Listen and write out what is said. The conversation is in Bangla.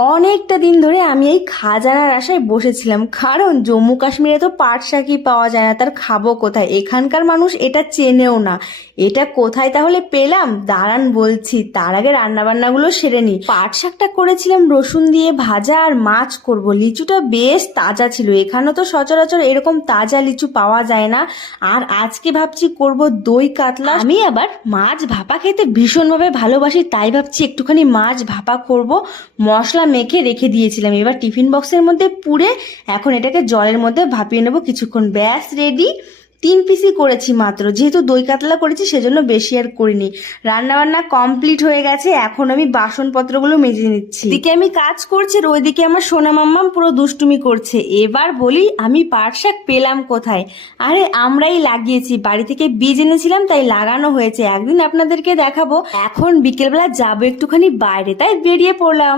অনেকটা দিন ধরে আমি এই খাজানার আশায় বসেছিলাম, কারণ জম্মু কাশ্মীরে তো পাট শাকই পাওয়া যায় না, তার খাবো কোথায়? এখানকার মানুষ এটা চেনেও না। এটা কোথায় তাহলে পেলাম? দাঁড়ান বলছি, তার আগে রান্নাবান্নাগুলো সেরে নি। পাট শাকটা করেছিলাম রসুন দিয়ে ভাজা, আর মাছ করব। লিচুটা বেশ তাজা ছিল, এখানে তো সচরাচর এরকম তাজা লিচু পাওয়া যায় না। আর আজকে ভাবছি করব দই কাতলা। আমি আবার মাছ ভাপা খেতে ভীষণভাবে ভালোবাসি, তাই ভাবছি একটুখানি মাছ ভাপা করব। মশলা মেখে রেখে দিয়েছিলাম, এবার টিফিন বক্সের মধ্যে পুরে এখন এটাকে জলের মধ্যে ভাপিয়ে নেবো কিছুক্ষণ। ব্যাস রেডি। 3 পিসই করেছি মাত্র, যেহেতু দই কাতলা করেছি সেজন্য বেশি আর করিনি। রান্নাবান্না কমপ্লিট হয়ে গেছে, এখন আমি বাসনপত্রগুলো মেজে নিচ্ছি। এদিকে আমি কাজ করছি আর ওইদিকে আমার সোনা মাম্মাম পুরো দুষ্টুমি করছে। এবার বলি, আমি পাট শাক পেলাম কোথায়? আরে আমরাই লাগিয়েছি, বাড়ি থেকে বীজ এনেছিলাম তাই লাগানো হয়েছে, একদিন আপনাদেরকে দেখাবো। এখন বিকেলবেলা যাবো একটুখানি বাইরে, তাই বেরিয়ে পড়লাম।